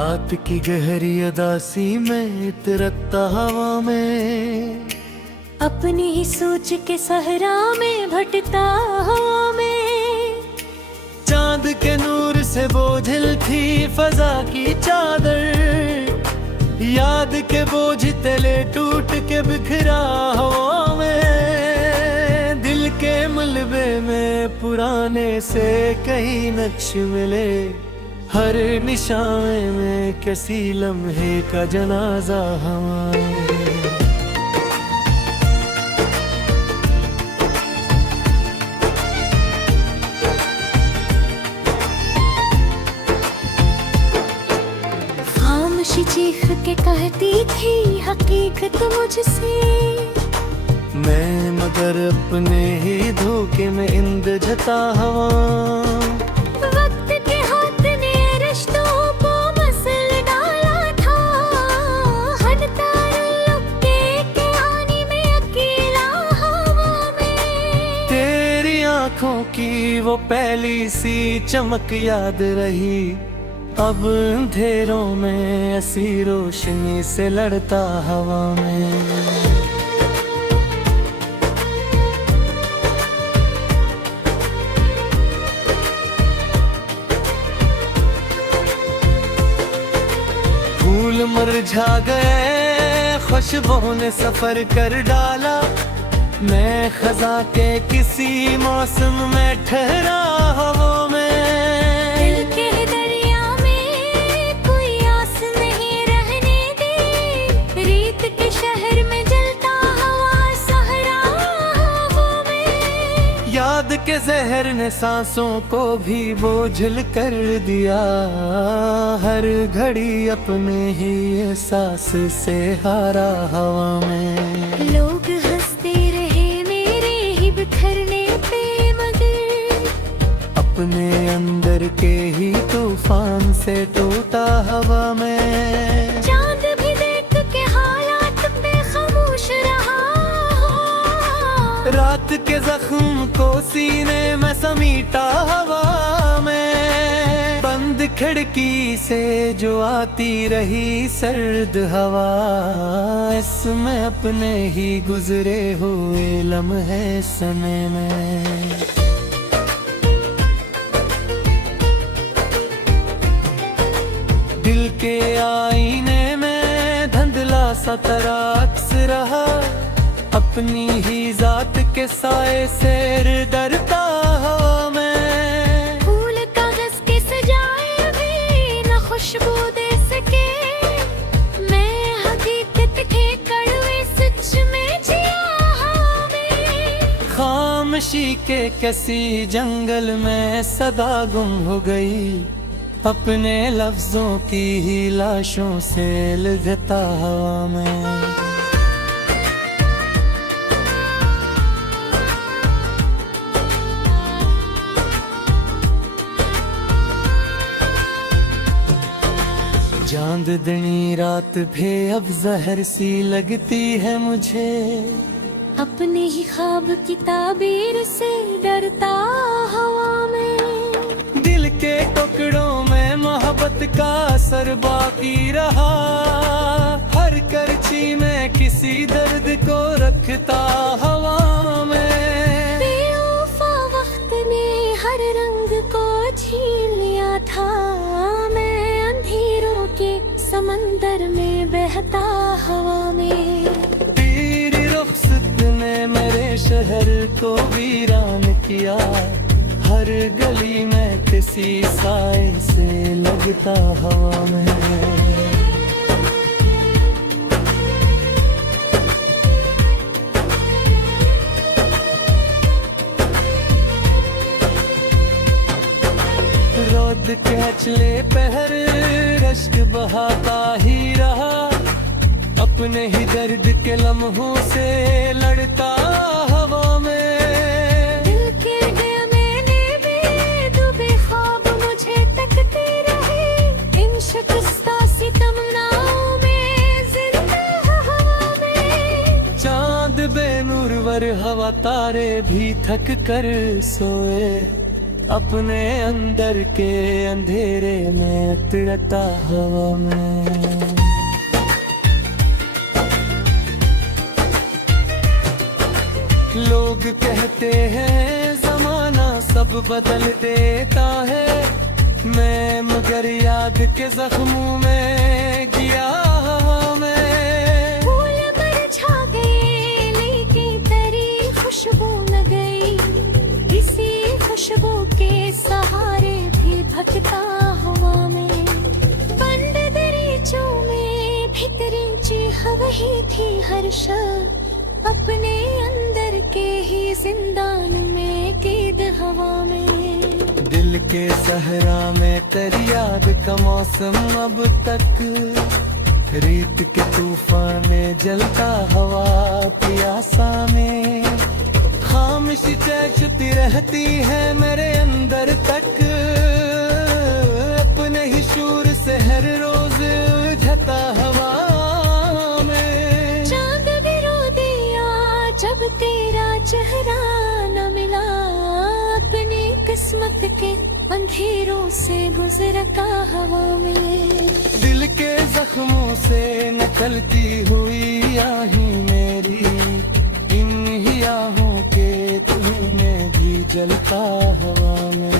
रात की गहरी उदासी में इतरता हवा में, अपनी ही सोच के सहरा में भटता हवा में। चांद के नूर से बोझिल थी फजा की चादर, याद के बोझ तले टूट के बिखरा हवा में। दिल के मलबे में पुराने से कई नक्श मिले, हर निशान में किसी लम्हे का जनाजा हमारे। खामोशी चीख के कहती थी हकीकत मुझसे, मैं मगर अपने ही धोखे में इंदझता हवा। वक्त के हाथ ने रिश्तों को मसल डाला था, हर तारुल्लुक के आने में अकेला हवा में। तेरी आंखों की वो पहली सी चमक याद रही, अब अंधेरों में ऐसी रोशनी से लड़ता हवा में। फूल मुरझा गए, खुशबू ने सफर कर डाला, मैं खजा के किसी मौसम में ठहरा हवा में। दिल के दरिया में कोई आस नहीं रहने दी, रीत के शहर में जलता हवा सहरा हवा में। याद के जहर ने सांसों को भी बोझिल कर दिया, हर घड़ी अपने ही एहसास से हारा हवा में। लोग हंसते रहे मेरे ही बिखरने पे, मगर अपने अंदर के ही तूफान से टूटा हवा में। चांद भी देख के हालात पे खामोश रहा, रात के जख्म को सीने में समीटा हवा में। बंद खिड़की से जो आती रही सर्द हवा, इसमें अपने ही गुजरे हुए लम्हे समय में। दिल के आईने में धुंधला सा तेरा अक्स रहा, अपनी ही जात के साए से डरता हवा में। फूल कागज के सजाए भी न खुशबू दे सके, मैं हकीकत के कड़वे सच में जिया हवा में। खामोशी के किसी जंगल में सदा गुम हो गई, अपने लफ्जों की ही लाशों से लुढ़कता हवा में। चांदनी रात भी अब जहर सी लगती है मुझे, अपने ही ख्वाब की ताबीर से डरता हवा में। दिल के टुकड़ों में मोहब्बत का असर बाकी रहा, हर करची में किसी दर्द को रखता हवा में। बेवफा वक्त ने हर रंग को छीन लिया था, मैं अंधेरों के समंदर में बहता हवा में। तेरी रुखसत ने मेरे शहर को वीरान किया, हर गली में किसी साए से लगता हवा में। रोद के चले पहर रश्क बहाता ही रहा, अपने ही दर्द के लम्हों से लड़ता हवा में। दिल के मैंने भी डूबे ख्वाब मुझे तकते रहे, इन शिकस्ता सितमनाओं में जिंदा हवा में। चांद बेनूर वर हवा तारे भी थक कर सोए, अपने अंदर के अंधेरे में तिड़ता हवा में। लोग कहते हैं ज़माना सब बदल देता है, मैं मगर याद के जख्मों में गया हवा में। फूल मुरझा गए लेकिन तेरी खुशबू न गई, इसी खुशबू के सहारे भी भटका हवा में। बंद दरीचों में भीतरी चीख वही थी हर शब, अपने अंदर के ही जिंदान में कैद हवा में। दिल के सहरा में तेरी याद का मौसम अब तक, रेत के तूफान में जलता हवा प्यासा में। खामोशी चहचती रहती है मेरे अंदर तक, अपने ही शूर से हर रोज उलझता हवा में। चांद भी रो दिया जब तेरा चेहरा न मिला, अपनी किस्मत के अंधेरों से गुजर का हवा में। दिल के जख्मों से निकलती हुई आही मेरी, इन ही आहों के तूने भी जलता हवा में।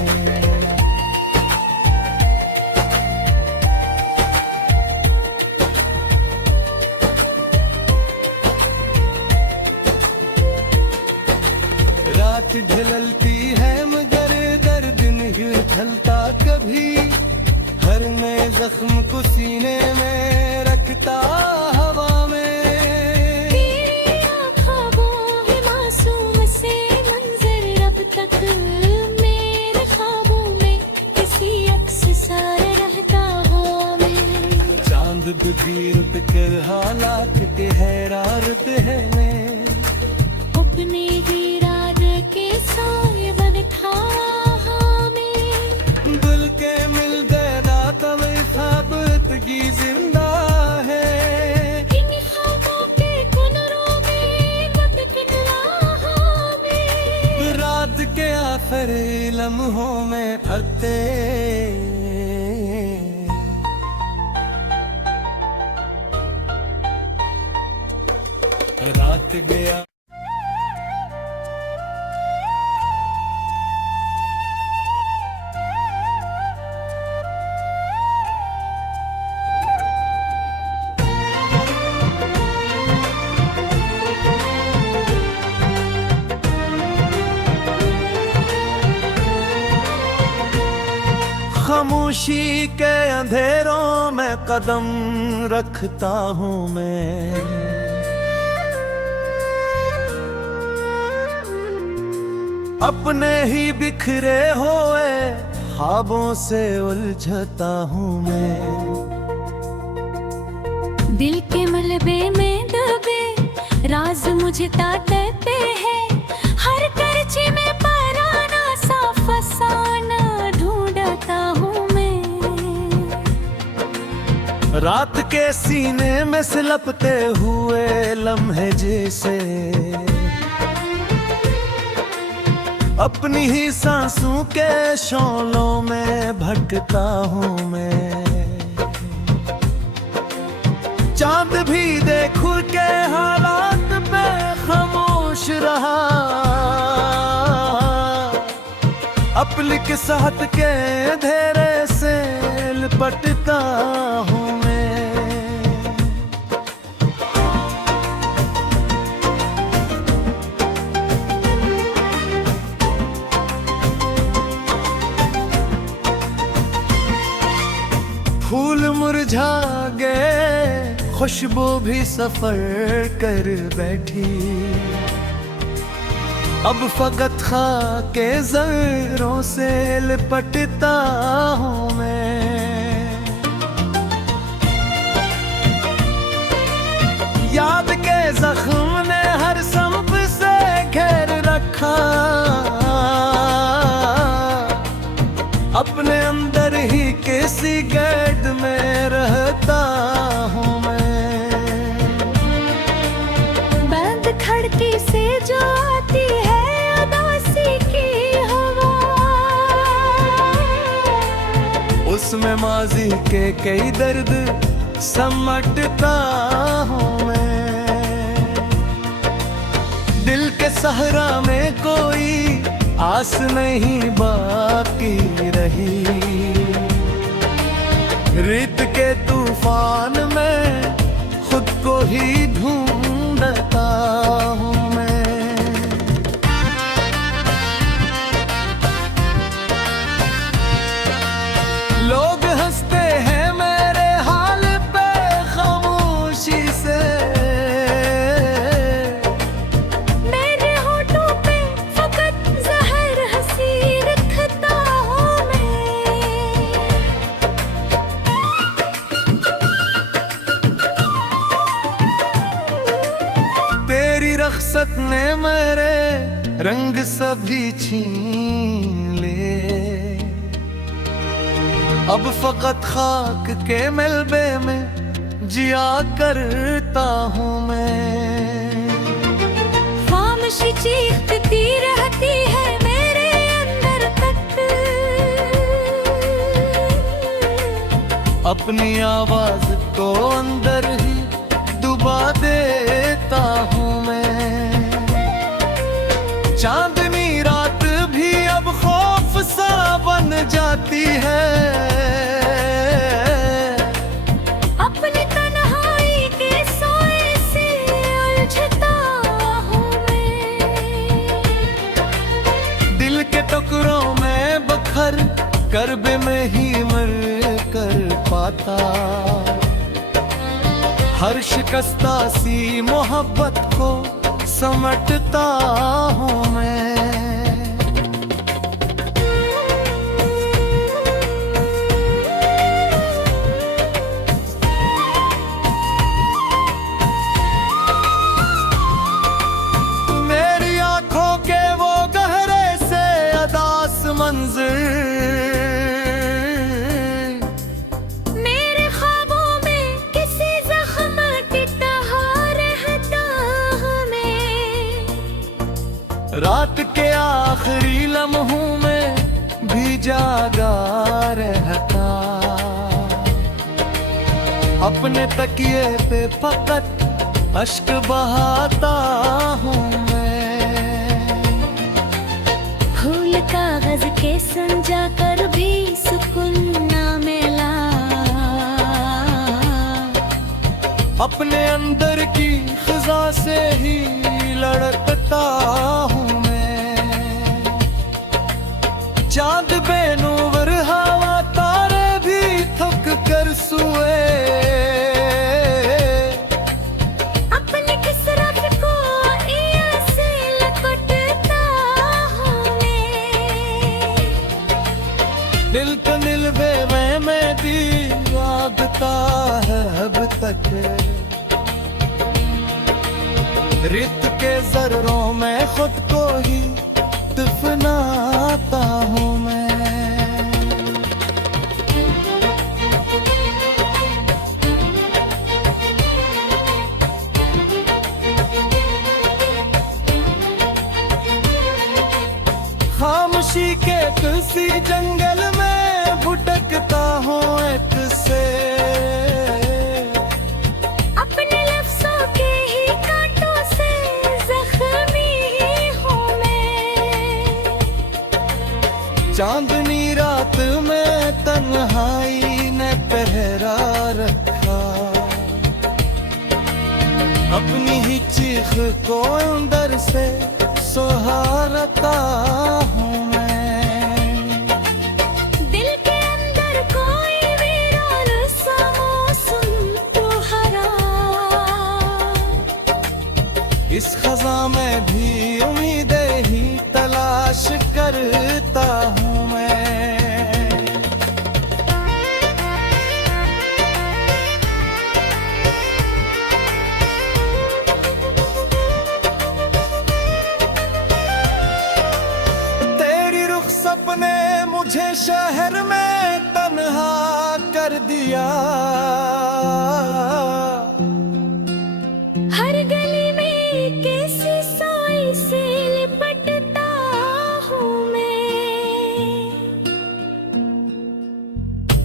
रात ढलती है मगर दर्द नहीं ढलता कभी, हर नए जख्म को सीने में रखता हवा में। तेरी ख्वाबों के मासूम से मंजर अब तक मेरे ख्वाबों में किसी अक्स सा रहता हवा में। चांद भी रुक कर हालात के हैरारत है मैं, अपने ही रात के साए बन खाहा में। दिल के मिल देना तब साबतगी जिंदा है, इन ख्वाबों के कुनरों में बदकिन राहों में। रात के आखिरी लम्हों में फते रात गया। खामोशी के अंधेरों में कदम रखता हूँ मैं, अपने ही बिखरे हुए ख्वाबों से उलझता हूँ मैं। दिल के मलबे में दबे राज मुझे ताकते हैं, हर करची में पराना सा फसाना ढूंढता हूँ मैं। रात के सीने में सिलपते हुए लम्हे जैसे, अपनी ही सांसों के शोलों में भटकता हूँ मैं। चांद भी देखो के हालात पे खामोश रहा, अपनी किस्मत के अंधेरे से लिपटता हूँ मैं। फूल मुरझा गए, खुशबू भी सफर कर बैठी, अब फकत खाके ज़रों से लिपटता हूँ मैं। याद के जख्म ने हर संप से घेर रखा, अपने अंदर ही किसी गर्द में रहता हूँ मैं। बंद खिड़की से जो आती है उदासी की हवा, उसमें माजी के कई दर्द समटता हूँ मैं। दिल के सहरा में कोई आस नहीं बाकी रही, रेत के तूफान में खुद को ही ढूंढता हूँ मैं। लोग हंसते हैं मेरे हाल पे खामोशी से, मेरे होठों पे फकत जहर हंसी रखता हूँ मैं। तेरी रख्सत ने मेरे रंग सभी छीन ले, अब फकत खाक के मलबे में जिया करता हूँ मैं। खामोशी चीखती रहती है मेरे अंदर तक, अपनी आवाज को अंदर ही डुबा देता हूँ मैं। चांदनी रात भी अब खौफ सा बन जाती है, अपनी तन्हाई के सोए से उलझता हूँ मैं। दिल के टुकड़ों में बखर करबे में ही मर कर पाता, हर शिकस्ता सी मोहब्बत को समटता हूँ मैं। मेरी आंखों के वो गहरे से अदास मंजर, मेरे ख्वाबों में किसी जख्म की तरह रहता हूँ मैं। रात के आखिरी लम्हों में भी जागा रहता, अपने तकिए पे फकत अश्क बहाता हूँ मैं। फूल कागज के संजा कर भी सुकून ना मिला, अपने अंदर की खिजा से ही लड़कता हूँ मैं। चांद बेनूर हवा तारे भी थक कर सोए, अपने किसरत को इया से लपटता हूँ मैं। दिल तो निलवे में भी लागता है अब तक, रित के जर्रों में खुद को ही दफनाता हूँ मैं। खामोशी के किसी जंगल में भुटकता हूँ एक से, अपने लफ्ज़ों के ही कांटों से जख्मी हूँ मैं। चांदनी रात में तन्हाई ने पहरा रखा, अपनी ही चीख को अंदर से सहारता हूँ मैं। दिल के अंदर कोई वीरान सा मौसम तो हरा, इस खजा में भी उम्मीदें ही तलाश करता हूँ मैं। तेरी रुख सपने मुझे शहर में तन्हा कर दिया, हर गली में कैसी सोई से लिपटता हूँ मैं।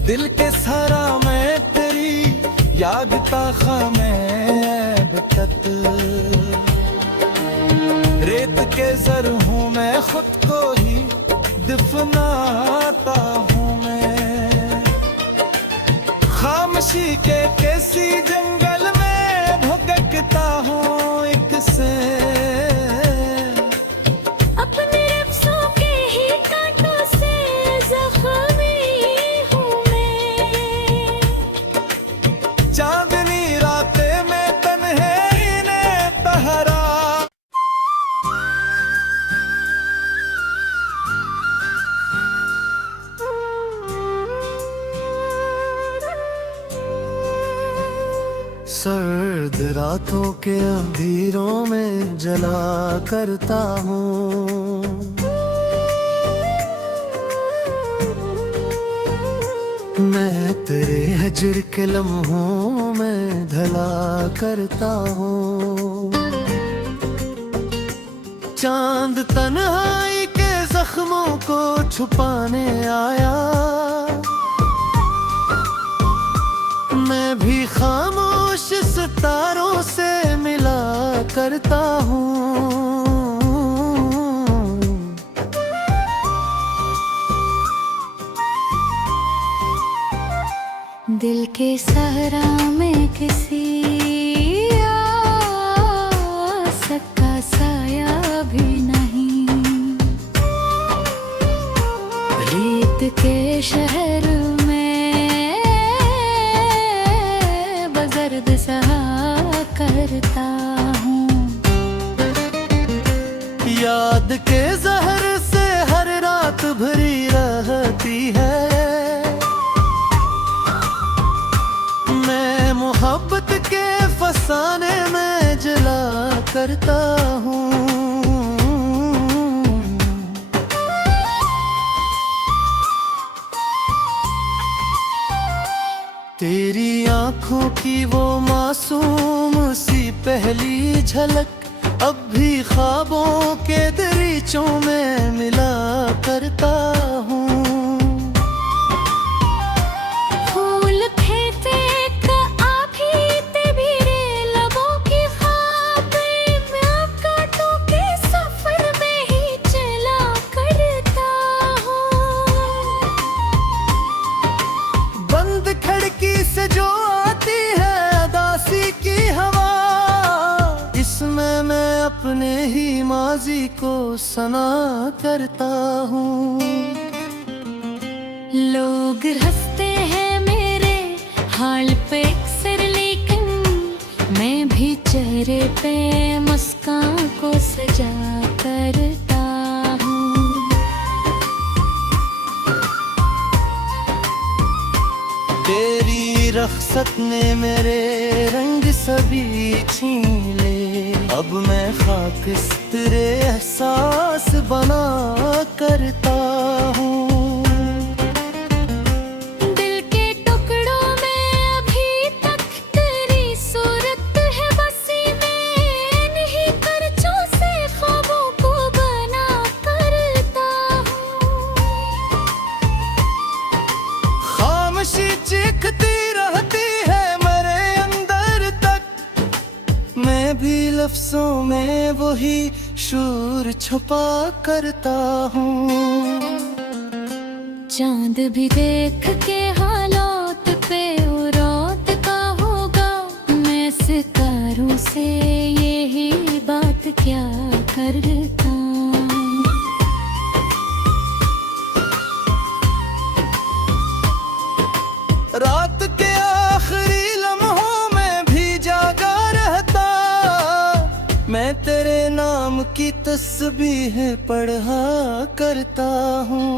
दिल शाखा में बिकत, रेत के जर हूँ मैं खुद को ही दफनाता हूँ मैं। खामोशी के किसी जंगल में भुगकता हूँ एक से, अपने नफ्सों के ही कांटों से जख्मी हूँ मैं। चांदनी रातें में तन्हाई ने पहरा, सर्द रातों के अंधेरों में जला करता हूँ। मैं तेरे हिज्र के लम्हों में ढला करता हूँ। चांद तन्हाई के जख्मों को छुपाने आया, मैं भी खामोश सितारों से मिला करता हूँ। दिल के सहरा में किसी आस का साया भी नहीं, रेत के शहर में बजर्द सहा करता हूँ। याद के जहर से हर रात भरी रहती है, मैं मोहब्बत के फसाने में जला करता हूँ। तेरी आंखों की वो मासूम सी पहली झलक अब भी ख्वाबों के दरीचों में मिला करता हूँ। फूल फेंकते आभीते भी रे लबों की ख्वाबें मैं कांटों के सफर में ही चला करता हूँ। बंद खिड़की से जो आती है उदासी की हवा, इसमें मैं अपने ही माजी को सना करता हूँ। लोग हंसते हैं मेरे हाल पे अक्सर, लेकिन मैं भी चेहरे पे मुस्कान को सजा करता हूँ। तेरी रख्सत ने मेरे रंग सभी छीन ले, अब मैं खाक तेरे एहसास बना करता हूँ। दिल के टुकड़ों में अभी तक तेरी सूरत है बसी, मैं नहीं करचों से ख्वाबों को बना करता हूँ। खामोशी चीखती रहती है मेरे अंदर तक, मैं भी लफ्जों में वही शूर छुपा करता हूँ। चांद भी देख के हालात पे औरात का होगा, मैं सितारों से यही बात क्या करता हूँ। रात के आखिरी लम्हों में भी जागा रहता, मैं तेरे नाम की तस्बीह पढ़ा करता हूँ।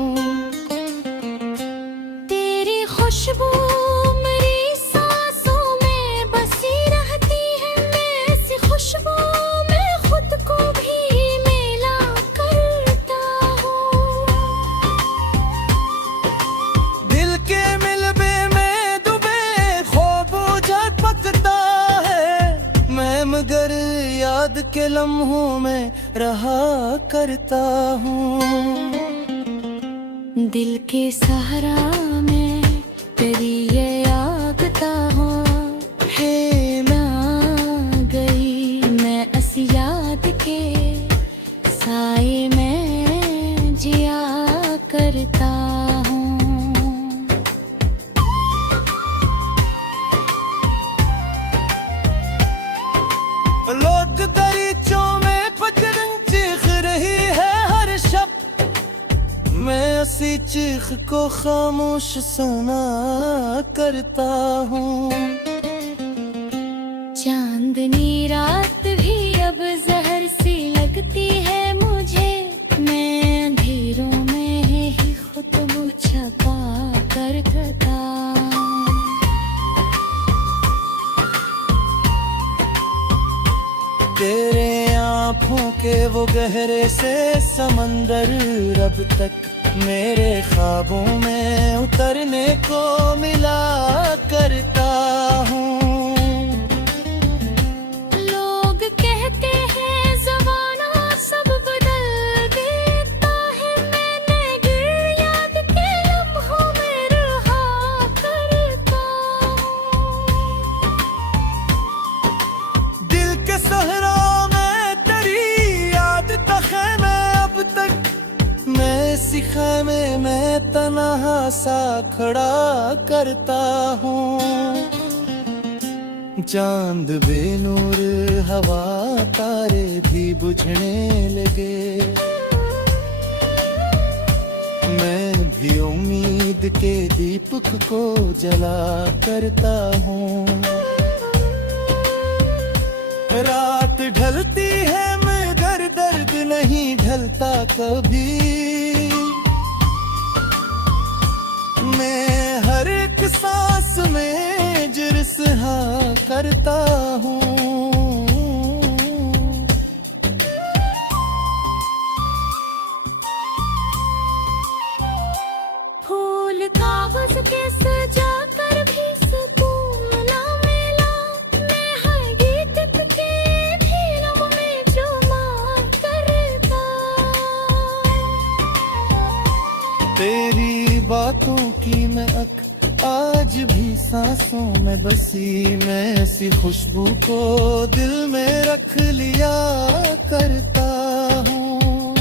तेरी खुशबू मेरी सांसों में बसी रहती है, मैं ऐसी खुशबू में खुद को भी मिला करता हूँ। दिल के मिलबे में डूबे ख्वाबों झपकता है, मैं मगर याद के लम्हों में रहा करता हूँ। दिल के सहारा में तेरी ये याद का हो, हे साए में जिया करता हूँ। लोग दरीचों में पचरंग चीख रही है हर शब, मैं उसी चीख को खामोश सुना करता हूँ। चांदनी रात भी अब जहर सी लगती है मुझे, मैं अंधेरों में ही खुद छपा कर करता। तेरे आँखों के वो गहरे से समंदर अब तक मेरे ख्वाबों में उतरने को मिला करता हूँ। लोग कहते हैं ज़माना सब बदल देता है, मैंने गिर याद के लम्हों में रहा करता हूँ। दिल के सहरा में तेरी याद तखे में अब तक, मैं इसी ख़ैमे में तन्हा सा खड़ा करता हूँ। चांद बेनूर हवा तारे भी बुझने लगे, मैं भी उम्मीद के दीपक को जला करता हूँ। रात ढलती है मगर दर्द नहीं ढलता कभी, मैं हर एक सांस में जिरसहा करता हूँ। फूल कागज के सजा कर भी सुकून ना मिला, मैं हर गीत के धीरम में जुमा करता। तेरी बातों की मैं अक आज भी सांसों में बसी, मैं ऐसी खुशबू को दिल में रख लिया करता हूँ।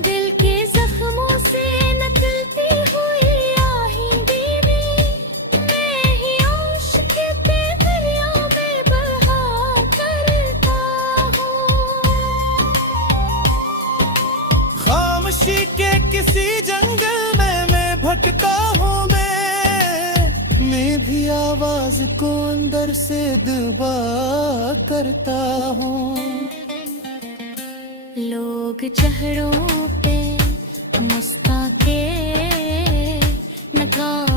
दिल के जख्मों से निकलती हुई आहिंदी में, मैं ही आशिक़ पे दरिया में बहा करता हूँ। खामोशी के किसी जंगल में मैं भटका हूँ, मैं भी आवाज को अंदर से दबा करता हूँ। लोग चेहरों पे मुस्का के नकाब